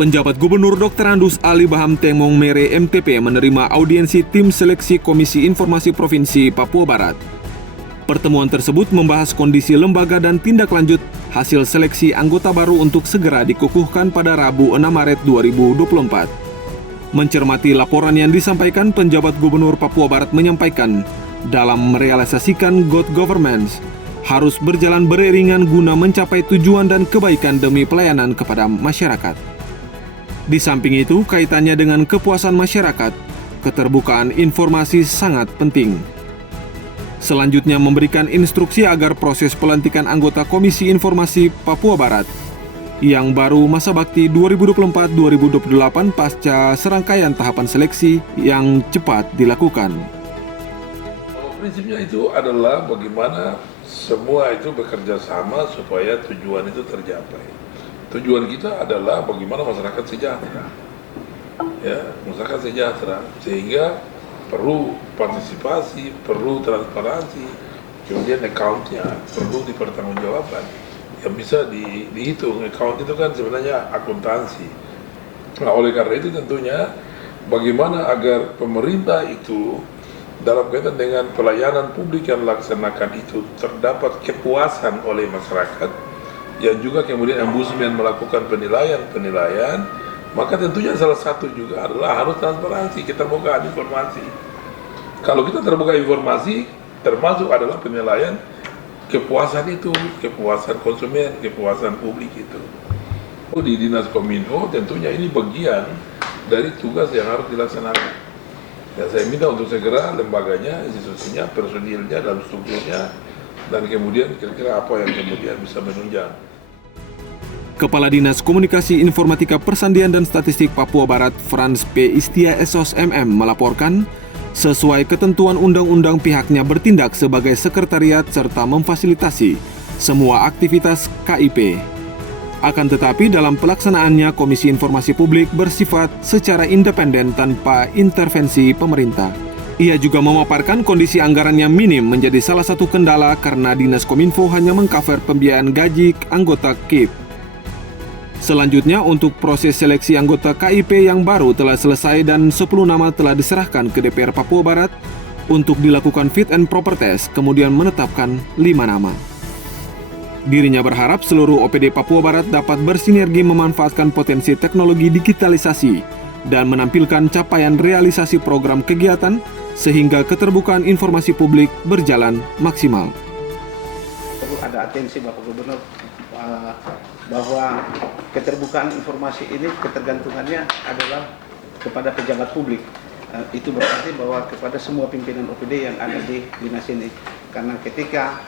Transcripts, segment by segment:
Penjabat Gubernur Dr. Andus Ali Baham Tengmong Mere MTP menerima audiensi tim seleksi Komisi Informasi Provinsi Papua Barat. Pertemuan tersebut membahas kondisi lembaga dan tindak lanjut hasil seleksi anggota baru untuk segera dikukuhkan pada Rabu 6 Maret 2024. Mencermati laporan yang disampaikan, penjabat Gubernur Papua Barat menyampaikan, dalam merealisasikan good governance, harus berjalan beriringan guna mencapai tujuan dan kebaikan demi pelayanan kepada masyarakat. Di samping itu, kaitannya dengan kepuasan masyarakat, keterbukaan informasi sangat penting. Selanjutnya memberikan instruksi agar proses pelantikan anggota Komisi Informasi Papua Barat yang baru masa bakti 2024-2028 pasca serangkaian tahapan seleksi yang cepat dilakukan. Prinsipnya itu adalah bagaimana semua itu bekerja sama supaya tujuan itu tercapai. Tujuan kita adalah bagaimana masyarakat sejahtera, ya, masyarakat sejahtera, sehingga perlu partisipasi, perlu transparansi, kemudian account-nya perlu dipertanggungjawabkan, yang bisa dihitung. Account itu kan sebenarnya akuntansi. Nah, oleh karena itu tentunya bagaimana agar pemerintah itu dalam kaitan dengan pelayanan publik yang dilaksanakan itu terdapat kepuasan oleh masyarakat, yang juga kemudian ombudsman melakukan penilaian, maka tentunya salah satu juga adalah harus transparansi, keterbukaan informasi. Kalau kita terbuka informasi, termasuk adalah penilaian kepuasan itu, kepuasan konsumen, kepuasan publik itu. Di Dinas Kominfo tentunya ini bagian dari tugas yang harus dilaksanakan. Ya, saya minta untuk segera lembaganya, institusinya, personilnya, dan strukturnya, dan kemudian kira-kira apa yang kemudian bisa menunjang. Kepala Dinas Komunikasi Informatika Persandian dan Statistik Papua Barat, Frans P. Istia Esos MM melaporkan, sesuai ketentuan undang-undang pihaknya bertindak sebagai sekretariat serta memfasilitasi semua aktivitas KIP. Akan tetapi dalam pelaksanaannya Komisi Informasi Publik bersifat secara independen tanpa intervensi pemerintah. Ia juga memaparkan kondisi anggarannya minim menjadi salah satu kendala karena Dinas Kominfo hanya mengcover pembiayaan gaji anggota KIP. Selanjutnya, untuk proses seleksi anggota KIP yang baru telah selesai dan 10 nama telah diserahkan ke DPR Papua Barat untuk dilakukan fit and proper test, kemudian menetapkan 5 nama. Dirinya berharap seluruh OPD Papua Barat dapat bersinergi memanfaatkan potensi teknologi digitalisasi dan menampilkan capaian realisasi program kegiatan sehingga keterbukaan informasi publik berjalan maksimal. Perlu ada atensi Bapak Gubernur bahwa keterbukaan informasi ini ketergantungannya adalah kepada pejabat publik. Itu berarti bahwa kepada semua pimpinan OPD yang ada di dinas ini. Karena ketika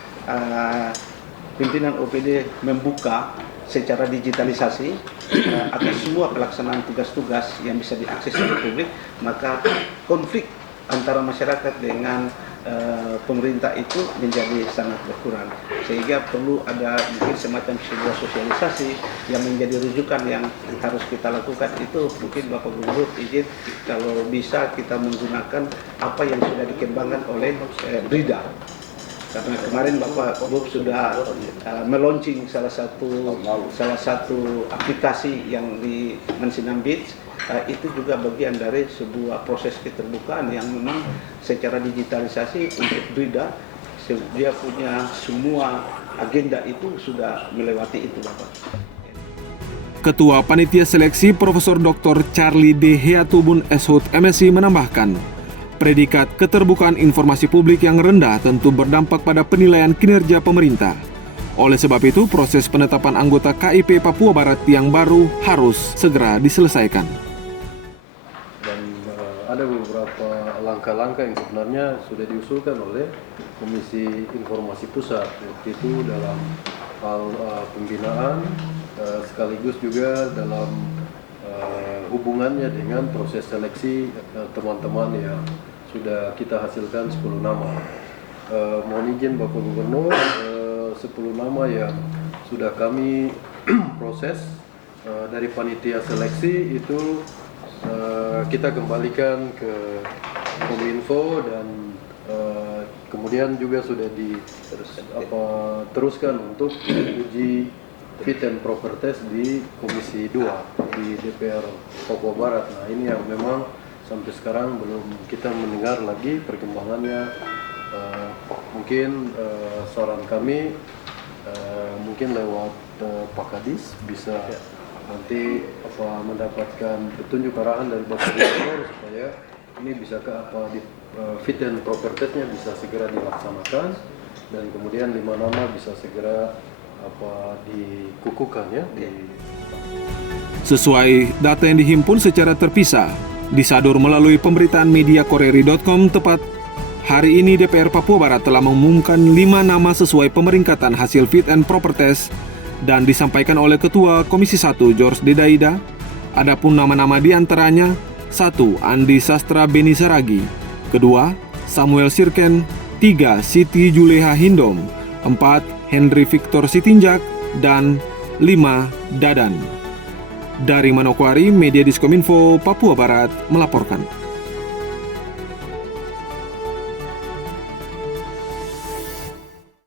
pimpinan OPD membuka secara digitalisasi atas semua pelaksanaan tugas-tugas yang bisa diakses oleh publik, maka konflik antara masyarakat dengan pemerintah itu menjadi sangat berkurang, sehingga perlu ada mungkin semacam sebuah sosialisasi yang menjadi rujukan yang harus kita lakukan. Itu mungkin Bapak Gubernur izin kalau bisa kita menggunakan apa yang sudah dikembangkan oleh BRIDA, karena kemarin Bapak Gubernur sudah meluncing salah satu aplikasi yang di Mansinam Beach. Itu juga bagian dari sebuah proses keterbukaan yang memang secara digitalisasi untuk BRIDA, dia punya semua agenda itu sudah melewati itu, Bapak. Ketua Panitia Seleksi Profesor Dr. Charlie D. Heatubun SHUT MSI menambahkan, predikat keterbukaan informasi publik yang rendah tentu berdampak pada penilaian kinerja pemerintah. Oleh sebab itu, proses penetapan anggota KIP Papua Barat yang baru harus segera diselesaikan. Ada beberapa langkah-langkah yang sebenarnya sudah diusulkan oleh Komisi Informasi Pusat, waktu itu dalam hal pembinaan, sekaligus juga dalam hubungannya dengan proses seleksi teman-teman yang sudah kita hasilkan 10 nama. Mohon izin Bapak Gubernur, 10 nama yang sudah kami proses dari panitia seleksi itu kita kembalikan ke Kominfo dan kemudian juga sudah teruskan untuk uji fit and proper test di Komisi 2 di DPR Papua Barat. Nah ini yang memang sampai sekarang belum kita mendengar lagi perkembangannya. Mungkin saran kami mungkin lewat Pak Kadis bisa nanti mendapatkan petunjuk arahan dari Bapak Gubernur supaya ini bisa di fit and proper testnya bisa segera dilaksanakan dan kemudian 5 nama bisa segera dikukuhkan ya. Sesuai data yang dihimpun secara terpisah, disadur melalui pemberitaan media Koreri.com tepat hari ini DPR Papua Barat telah mengumumkan 5 nama sesuai pemeringkatan hasil fit and proper test dan disampaikan oleh Ketua Komisi 1 George Dedaida. Adapun nama-nama di antaranya 1. Andi Sastra Beni Saragi, 2. Samuel Sirken, 3. Siti Juleha Hindom, 4. Henry Victor Sitinjak, dan 5. Dadan. Dari Manokwari, Media Diskominfo Papua Barat melaporkan.